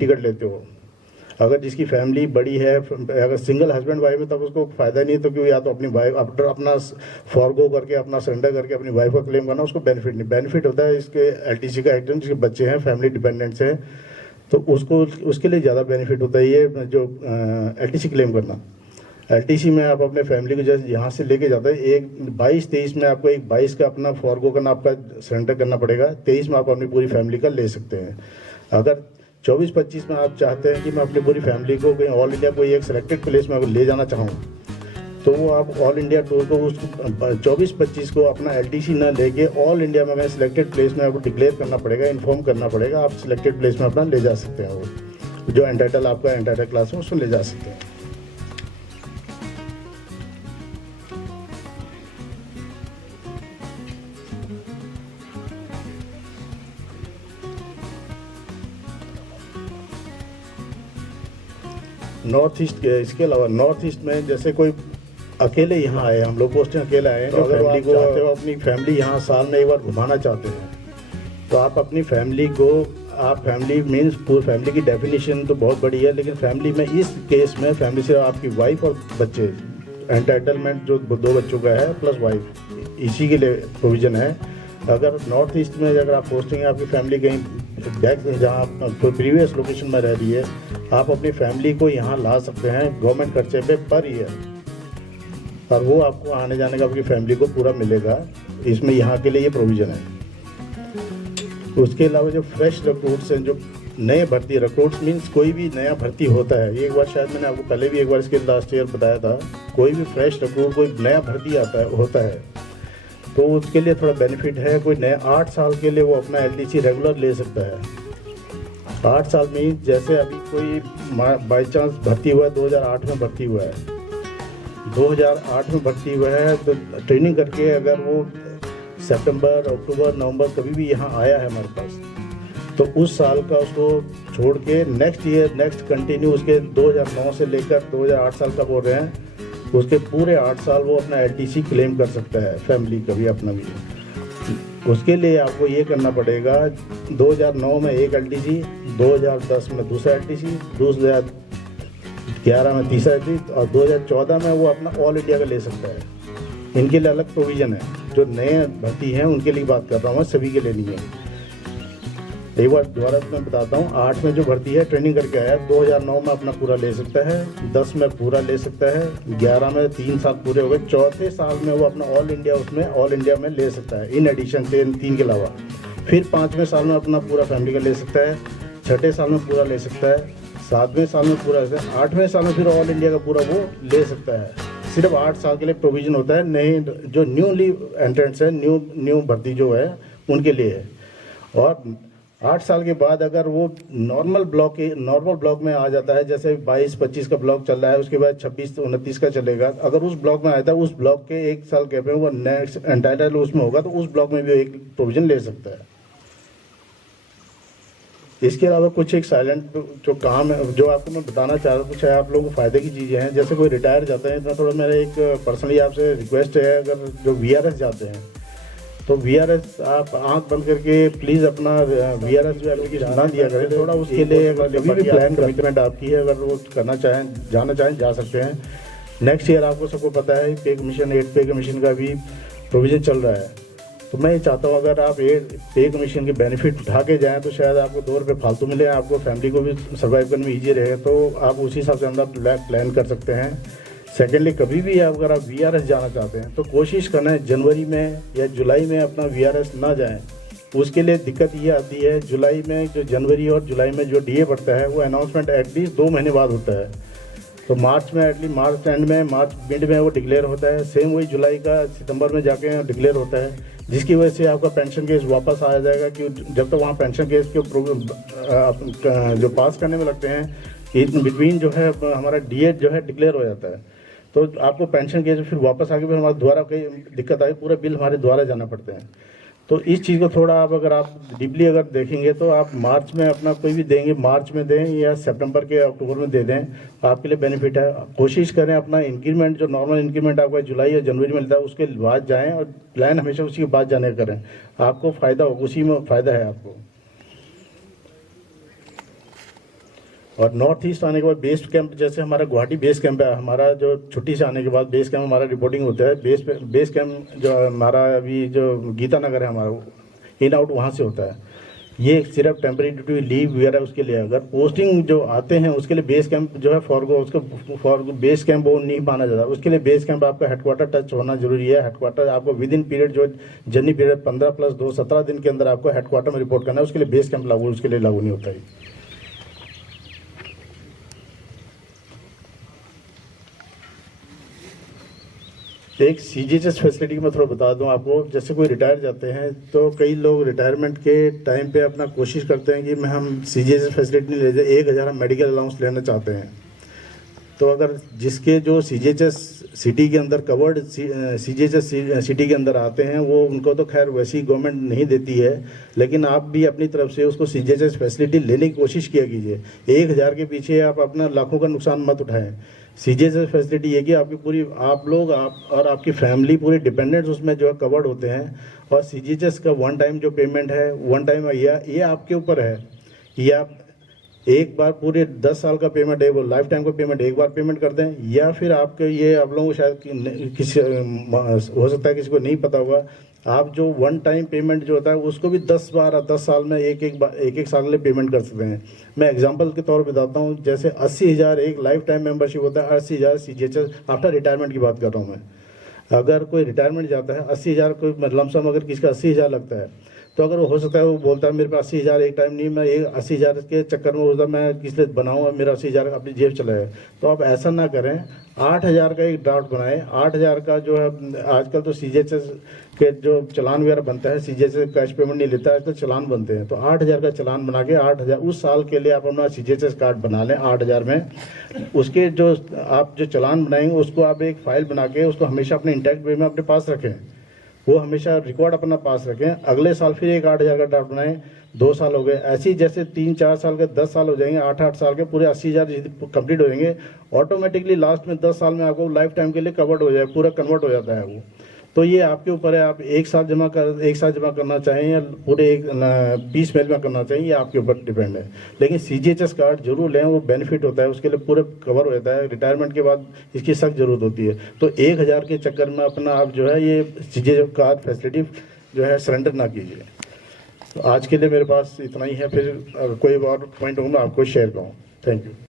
Ticket लेते हो। अगर जिसकी फैमिली बड़ी है, अगर सिंगल हस्बैंड वाइफ है तब उसको फ़ायदा नहीं है, तो क्यों या तो अपनी वाइफ अपना फॉरगो करके अपना सरेंडर करके अपनी वाइफ का क्लेम करना, उसको बेनिफिट नहीं। बेनिफिट होता है इसके एलटीसी का एक्ट, जिसके बच्चे हैं, फैमिली डिपेंडेंट्स हैं, तो उसको उसके लिए ज़्यादा बेनिफिट होता है ये जो एलटीसी क्लेम करना। एलटीसी में आप अपने फैमिली को जैसे यहाँ से लेके जाते हैं, एक 22-23 में आपको एक 22 का अपना फॉरगो करना, आपका सरेंडर करना पड़ेगा, 23 में आप अपनी पूरी फैमिली का ले सकते हैं। अगर 24-25 में आप चाहते हैं कि मैं अपनी पूरी फैमिली को कहीं ऑल इंडिया कोई एक सिलेक्टेड प्लेस में अगर ले जाना चाहूँ, तो वो आप ऑल इंडिया टूर को उस 24-25 को अपना एलटीसी ना लेके ऑल इंडिया में सिलेक्टेड प्लेस में आपको डिक्लेयर करना पड़ेगा, इन्फॉर्म करना पड़ेगा, आप सिलेक्टेड प्लेस में अपना ले जा सकते हैं। वो जो एंटाइटल आपका एंटाइटल क्लास है उसको ले जा सकते हैं। नॉर्थ ईस्ट के, इसके अलावा नॉर्थ ईस्ट में जैसे कोई अकेले यहाँ आए, हम लोग पोस्टिंग अकेले आए हैं, तो अगर आप चाहते हो अपनी फैमिली यहाँ साल में एक बार घुमाना चाहते हैं, तो आप अपनी फैमिली को, आप फैमिली मीन्स पूरी फैमिली की डेफिनेशन तो बहुत बड़ी है, लेकिन फैमिली में इस केस में फैमिली से आपकी वाइफ और बच्चे, एंटाइटलमेंट जो 2 बच्चों का है प्लस वाइफ, इसी के लिए प्रोविज़न है। अगर नॉर्थ ईस्ट में अगर आप पोस्टिंग है, आपकी फैमिली कहीं बैक जहाँ कोई प्रीवियस लोकेशन में रह रही है, आप अपनी फैमिली को यहाँ ला सकते हैं गवर्नमेंट खर्चे पे पर ईयर, और वो आपको आने जाने का आपकी फैमिली को पूरा मिलेगा। इसमें यहाँ के लिए ये प्रोविज़न है। उसके अलावा जो फ्रेश रिक्रूट्स हैं, जो नए भर्ती, रिक्रूट्स मीन्स कोई भी नया भर्ती होता है, ये एक बार शायद मैंने आपको पहले भी एक बार इसके लास्ट ईयर बताया था, कोई भी फ्रेश रिक्रूट, कोई नया भर्ती होता है तो उसके लिए थोड़ा बेनिफिट है। कोई नया 8 साल के लिए वो अपना एलटीसी रेगुलर ले सकता है। 8 साल में जैसे अभी कोई बाई चांस भर्ती हुआ है, 2008 में भर्ती हुआ है, 2008 में भर्ती हुआ है, तो ट्रेनिंग करके अगर वो सितंबर, अक्टूबर, नवंबर कभी भी यहाँ आया है हमारे पास, तो उस साल का उसको छोड़ के नेक्स्ट ईयर नेक्स्ट कंटिन्यू उसके 2009 से लेकर 2008 साल का बोल रहे हैं, उसके पूरे 8 साल वो अपना एलटीसी क्लेम कर सकता है, फैमिली का भी अपना भी। उसके लिए आपको ये करना पड़ेगा, 2009 में एक एलटीसी, 2010 में दूसरा एलटीसी, 2011 में तीसरा एलटीसी, और 2014 में वो अपना ऑल इंडिया का ले सकता है। इनके लिए अलग प्रोविज़न है। जो नए भर्ती हैं उनके लिए बात कर रहा हूँ मैं, सभी के लिए नहीं है। एक बार दोबारा मैं बताता हूँ, 8 में जो भर्ती है ट्रेनिंग करके आया, 2009 में अपना पूरा ले सकता है, 10 में पूरा ले सकता है, 11 में 3 साल पूरे हो गए, चौथे साल में वो अपना ऑल इंडिया, उसमें ऑल इंडिया में ले सकता है इन एडिशन से, 3 के अलावा। फिर 5वें साल में अपना पूरा फैमिली का ले सकता है, 6ठे साल में पूरा ले सकता है, 7वें साल में पूरा, 8वें साल में फिर ऑल इंडिया का पूरा वो ले सकता है। सिर्फ 8 साल के लिए प्रोविज़न होता है। नए जो न्यूली एंट्रेंट्स है, न्यू भर्ती जो है उनके लिए है। और 8 साल के बाद अगर वो नॉर्मल ब्लॉक में आ जाता है, जैसे 22-25 का ब्लॉक चल रहा है, उसके बाद 26-29 का चलेगा, अगर उस ब्लॉक में आता है, उस ब्लॉक के 1 साल गैप में वो नेक्स्ट एंटाइटल उसमें होगा, तो उस ब्लॉक में भी एक प्रोविज़न ले सकता है। इसके अलावा कुछ एक साइलेंट जो काम है, जो आपको मैं बताना चाह रहा हूँ, कुछ है आप लोगों को फ़ायदे की चीज़ें हैं। जैसे कोई रिटायर जाते हैं, तो थोड़ा मेरा एक पर्सनली आपसे रिक्वेस्ट है, अगर जो वीआरएस जाते हैं, तो वीआरएस आप आंख बंद करके प्लीज़ अपना वीआरएस जो एप्लीकेशन ना दिया करें थोड़ा। उसके लिए अगर कभी भी प्लान कमिटमेंट आपकी है, अगर वो करना चाहें, जाना चाहें, जा सकते हैं। नेक्स्ट ईयर आपको सबको पता है पे कमीशन, 8 पे कमीशन का भी प्रोविज़न चल रहा है। तो मैं ये चाहता हूँ अगर आप 8 पे कमीशन के बेनिफिट उठा के जाएँ, तो शायद आपको 2 रुपये फालतू मिले, आपको फैमिली को भी सर्वाइव करने में ईजी रहे, तो आप उसी हिसाब से अंदर प्लान कर सकते हैं। सेकेंडली, कभी भी अगर आप वीआरएस जाना चाहते हैं, तो कोशिश करना है जनवरी में या जुलाई में अपना वीआरएस ना जाएं। उसके लिए दिक्कत ये आती है, जुलाई में जो जनवरी और जुलाई में जो डीए बढ़ता है, वो अनाउंसमेंट एटलीस्ट 2 महीने बाद होता है। तो मार्च में एटलीस्ट मार्च एंड में, मार्च मिड में वो डिक्लेयर होता है। सेम वही जुलाई का सितंबर में जाके डिक्लेयर होता है, जिसकी वजह से आपका पेंशन केस वापस आ जाएगा। कि जब तक वहाँ पेंशन केस के जो पास करने में लगते हैं, इन बिटवीन जो है हमारा डीए जो है डिक्लेयर हो जाता है, तो आपको पेंशन केस फिर वापस आके फिर हमारे द्वारा कई दिक्कत आई, पूरा बिल हमारे द्वारा जाना पड़ते हैं। तो इस चीज़ को थोड़ा आप अगर आप डीपली अगर देखेंगे, तो आप मार्च में अपना कोई भी देंगे, मार्च में दें या सितंबर के अक्टूबर में दे दें, आपके लिए बेनिफिट है। कोशिश करें अपना इंक्रीमेंट, जो नॉर्मल इंक्रीमेंट आपका जुलाई या जनवरी में मिलता है, उसके बाद जाएँ, और प्लान हमेशा उसी के बाद जाने का करें, आपको फ़ायदा होगा, उसी में फ़ायदा है आपको। और नॉर्थ ईस्ट आने के बाद बेस कैंप, जैसे हमारा गुवाहाटी बेस कैंप है, हमारा जो छुट्टी से आने के बाद बेस कैंप हमारा रिपोर्टिंग होता है। बेस कैंप जो हमारा अभी जो गीता नगर है हमारा, इन आउट वहाँ से होता है। ये सिर्फ टेम्परेरी ड्यूटी लीव वगैरह उसके लिए, अगर पोस्टिंग जो आते हैं उसके लिए बेस कैंप जो है फॉर बेस कैंप वो नहीं माना जाता। उसके लिए बेस कैंप आपका हेडक्वार्टर टच होना जरूरी है। हेडक्वार्टर आपको विद इन पीरियड जो जर्नी पीरियड 15+2 17 दिन के अंदर आपको हेडक्वार्टर में रिपोर्ट करना है। उसके लिए बेस कैंप लागू, उसके लिए लागू नहीं होता है। एक सीजीएचएस फैसिलिटी में थोड़ा बता दूं आपको, जैसे कोई रिटायर जाते हैं तो कई लोग रिटायरमेंट के टाइम पे अपना कोशिश करते हैं कि मैं हम सीजीएचएस फैसिलिटी नहीं ले जाए, 1000 हम मेडिकल अलाउंस लेना चाहते हैं। तो अगर जिसके जो सीजीएचएस सिटी के अंदर कवर्ड सीजीएचएस सिटी के अंदर आते हैं वो उनको तो खैर वैसी गवर्नमेंट नहीं देती है, लेकिन आप भी अपनी तरफ से उसको सीजीएचएस फैसिलिटी लेने की कोशिश किया कीजिए। 1000 के पीछे आप अपना लाखों का नुकसान मत उठाएं। सीजीएचएस फैसिलिटी ये कि आपकी पूरी आप लोग और आपकी फैमिली पूरी डिपेंडेंट्स उसमें जो है कवर्ड होते हैं। और सीजीएचएस का वन टाइम जो पेमेंट है, वन टाइम ये आपके ऊपर है कि आप एक बार पूरे 10 साल का पेमेंट है वो लाइफ टाइम का पेमेंट एक बार पेमेंट कर दें, या फिर आपके ये आप लोगों को शायद किसी हो सकता है किसी को नहीं पता होगा, आप जो वन टाइम पेमेंट जो होता है उसको भी 10 साल में एक साल के लिए पेमेंट कर सकते हैं। मैं एग्जांपल के तौर पे बताता हूँ, जैसे 80,000 एक लाइफ टाइम मेंबरशिप होता है, 80,000 सीजीएचएस आफ्टर रिटायरमेंट की बात कर रहा हूँ मैं। अगर कोई रिटायरमेंट जाता है 80,000 कोई लमसम अगर किसी का 80,000 लगता है, तो अगर हो सकता है वो बोलता है मेरे पास 80,000 एक टाइम नहीं, मैं 80,000 के चक्कर में होता मैं किस लिए बनाऊँगा, मेरा 80,000 अपनी जेब चला है। तो आप ऐसा ना करें, 8,000 का एक ड्राफ्ट बनाएं। 8,000 का जो है आजकल तो सीजीएचएस के जो चलान वगैरह बनता है, सीजीएचएस कैश पेमेंट नहीं लेता है तो चलान बनते हैं, तो 8,000 का चलान बना के 8,000 उस साल के लिए आप अपना सीजीएचएस कार्ड बना लें 8,000 में। उसके जो आप जो चलान बनाएंगे उसको आप एक फाइल बना के उसको हमेशा अपने इंटैक्ट वे में अपने पास रखें, वो हमेशा रिकॉर्ड अपना पास रखें। अगले साल फिर एक 8,000 का ड्राफ्ट बनाएं। 2 साल हो गए, ऐसे ही जैसे 3-4 साल के 10 साल हो जाएंगे, 8-8 साल के पूरे 80,000 कंप्लीट हो जाएंगे। ऑटोमेटिकली लास्ट में 10 साल में आपको लाइफ टाइम के लिए कवर्ड हो जाए, पूरा कन्वर्ट हो जाता है वो। तो ये आपके ऊपर है, आप एक साथ जमा करना चाहें या पूरे एक 20 मेल में करना चाहिए, ये आपके ऊपर डिपेंड है। लेकिन सीजीएचएस कार्ड जरूर लें, वो बेनिफिट होता है, उसके लिए पूरे कवर हो जाता है। रिटायरमेंट के बाद इसकी सख्त जरूरत होती है। तो 1000 के चक्कर में अपना आप जो है ये सीजीएचएस कार्ड फैसिलिटी जो है सरेंडर ना कीजिए। तो आज के लिए मेरे पास इतना ही है, फिर कोई और पॉइंट होगा मैं आपको शेयर करूँ। Thank you.